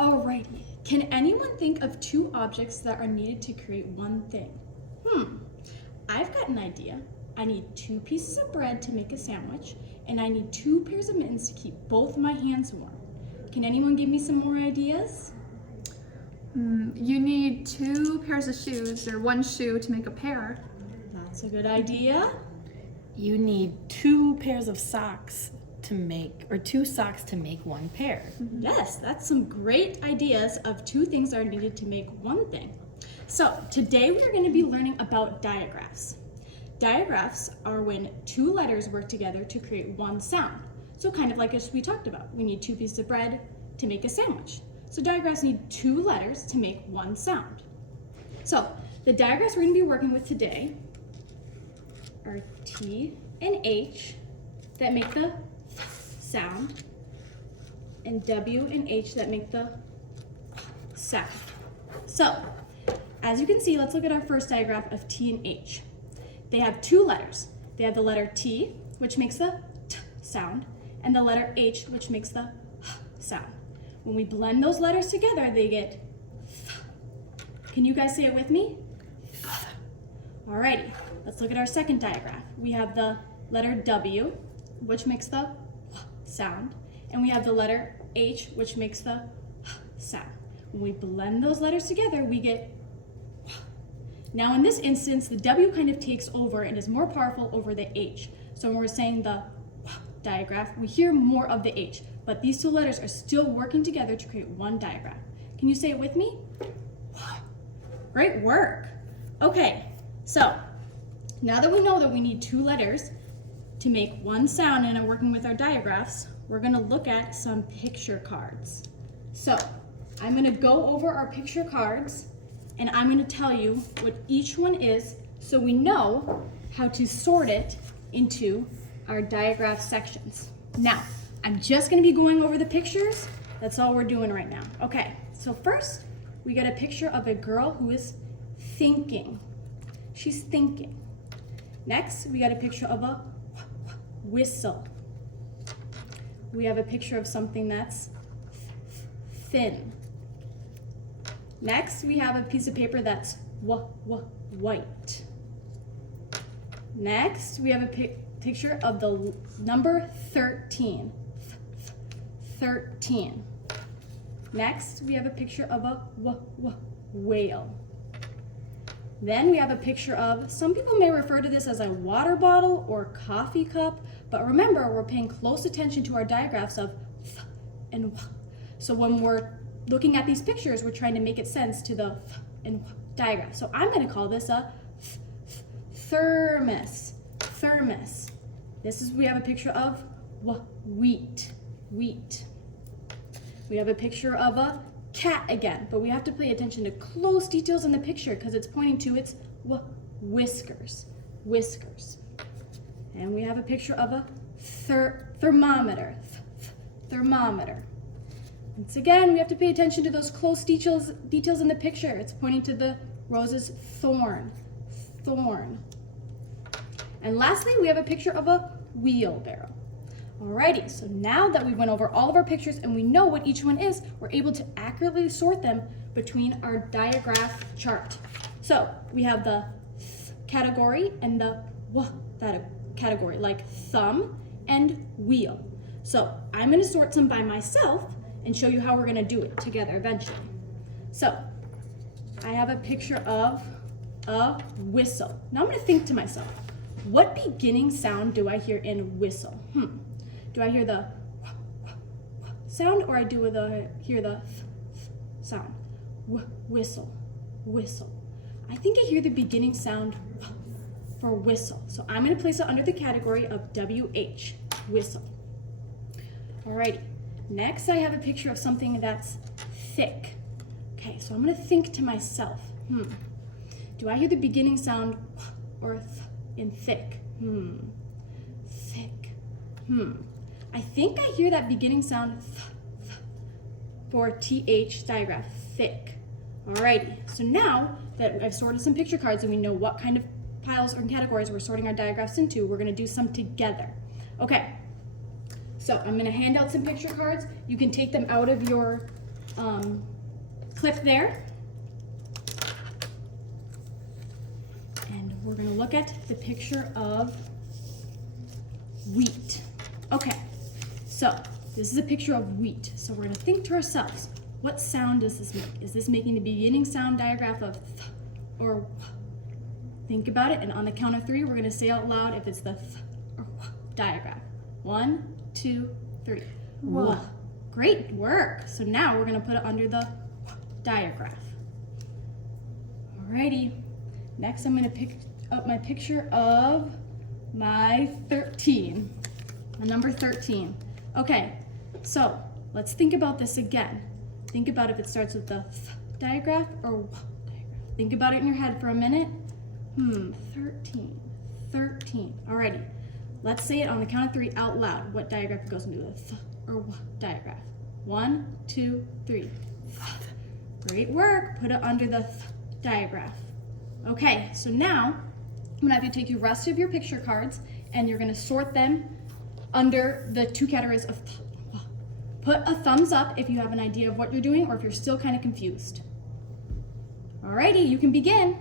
Alrighty, can anyone think of two objects that are needed to create one thing? I've got an idea. I need 2 pieces of bread to make a sandwich, and I need 2 pairs of mittens to keep both my hands warm. Can anyone give me some more ideas? You need 2 pairs of shoes or 1 shoe to make a pair. That's a good idea. You need 2 pairs of socks to make, or 2 socks to make 1 pair. Yes, that's some great ideas of 2 things that are needed to make one thing. So today we are going to be learning about digraphs. Digraphs are when 2 letters work together to create one sound. So kind of like as we talked about, we need 2 pieces of bread to make a sandwich. So digraphs need 2 letters to make one sound. So the digraphs we're going to be working with today are T and H that make the sound, and W and H that make the sound. So as you can see, let's look at our first digraph of T and H. They have 2 letters. They have the letter T, which makes the T sound, and the letter H, which makes the H sound. When we blend those letters together, they get th. Can you guys say it with me? Alrighty, let's look at our second digraph. We have the letter W, which makes the H sound, and we have the letter H, which makes the H sound. When we blend those letters together, we get H. Now in this instance, the W kind of takes over and is more powerful over the H. So when we're saying the H digraph, we hear more of the H, but these 2 letters are still working together to create one digraph. Can you say it with me? Great work. Okay, so now that we know that we need 2 letters to make one sound and are working with our digraphs, we're going to look at some picture cards. So I'm going to go over our picture cards and I'm going to tell you what each one is so we know how to sort it into our digraph sections. Now, I'm just going to be going over the pictures. That's all we're doing right now. Okay, so first we got a picture of a girl who is thinking. She's thinking. Next, we got a picture of a whistle. We have a picture of something that's thin. Next, we have a piece of paper that's white. Next, we have a picture of the number 13. 13. Next, we have a picture of a whale. Then we have a picture of, some people may refer to this as a water bottle or coffee cup, but remember, we're paying close attention to our digraphs of th and w. So when we're looking at these pictures, we're trying to make it sense to the th and w digraph. So I'm going to call this a thermos. Thermos. We have a picture of wheat. Wheat. We have a picture of a cat again, but we have to pay attention to close details in the picture because it's pointing to its whiskers. Whiskers. And we have a picture of a thermometer. Thermometer. Once again, we have to pay attention to those close details in the picture. It's pointing to the rose's thorn. Thorn. And lastly, we have a picture of a wheelbarrow. Alrighty, so now that we went over all of our pictures and we know what each one is, we're able to accurately sort them between our digraph chart. So we have the th category and the w category, like thumb and wheel. So I'm going to sort some by myself and show you how we're going to do it together eventually. So I have a picture of a whistle. Now I'm going to think to myself, what beginning sound do I hear in whistle? Do I hear the sound or do I hear the sound? Whistle, whistle. I think I hear the beginning sound for whistle. So I'm going to place it under the category of WH, whistle. Alrighty, next I have a picture of something that's thick. Okay, so I'm going to think to myself, do I hear the beginning sound or in thick? Thick. I think I hear that beginning sound for TH digraph, thick. Alrighty, so now that I've sorted some picture cards and we know what kind of piles or categories we're sorting our digraphs into, we're gonna do some together. Okay, so I'm gonna hand out some picture cards. You can take them out of your clip there. And we're gonna look at the picture of wheat. Okay, so this is a picture of wheat. So we're gonna think to ourselves, what sound does this make? Is this making the beginning sound digraph of th or w? Think about it, and on the count of 3, we're gonna say out loud if it's the th or w digraph. 1, 2, 3. Wah. Great work. So now we're gonna put it under the w digraph. Alrighty. Next, I'm gonna pick up my picture of my 13. My number 13. Okay, so let's think about this again. Think about if it starts with the th digraph or w digraph. Think about it in your head for a minute. 13. Alrighty, let's say it on the count of 3 out loud. What digraph goes into the th or w digraph? 1, 2, 3. Great work. Put it under the th digraph. Okay, so now I'm gonna have you take your rest of your picture cards and you're gonna sort them under the 2 categories of th. Put a thumbs up if you have an idea of what you're doing or if you're still kind of confused. Alrighty, you can begin.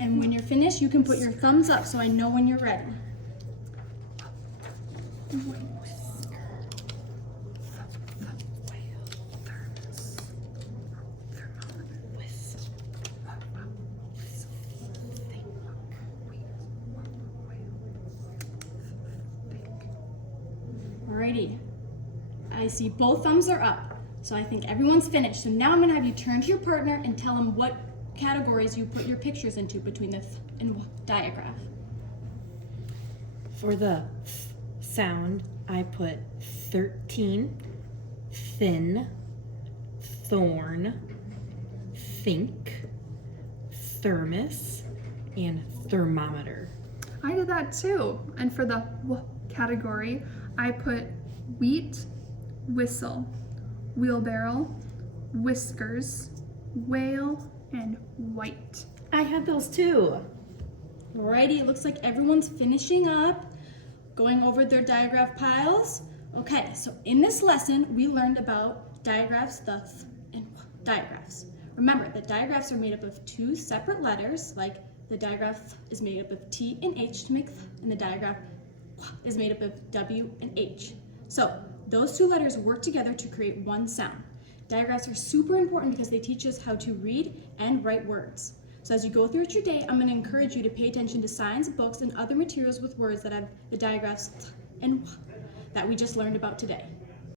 And when you're finished, you can put your thumbs up so I know when you're ready. Alrighty, I see both thumbs are up, so I think everyone's finished. So now I'm gonna have you turn to your partner and tell him what categories you put your pictures into between the th and w digraph. For the th sound, I put 13, thin, thorn, think, thermos, and thermometer. I did that too. And for the w category, I put wheat, whistle, wheelbarrow, whiskers, whale, and white. I had those too. Alrighty, it looks like everyone's finishing up, going over their digraph piles. Okay, so in this lesson, we learned about digraphs, the th and w digraphs. Remember that digraphs are made up of 2 separate letters, like the digraph is made up of T and H to make th, and the digraph w is made up of W and H. So those 2 letters work together to create one sound. Digraphs are super important because they teach us how to read and write words. So as you go through your day, I'm going to encourage you to pay attention to signs, books, and other materials with words that have the digraphs th and w that we just learned about today.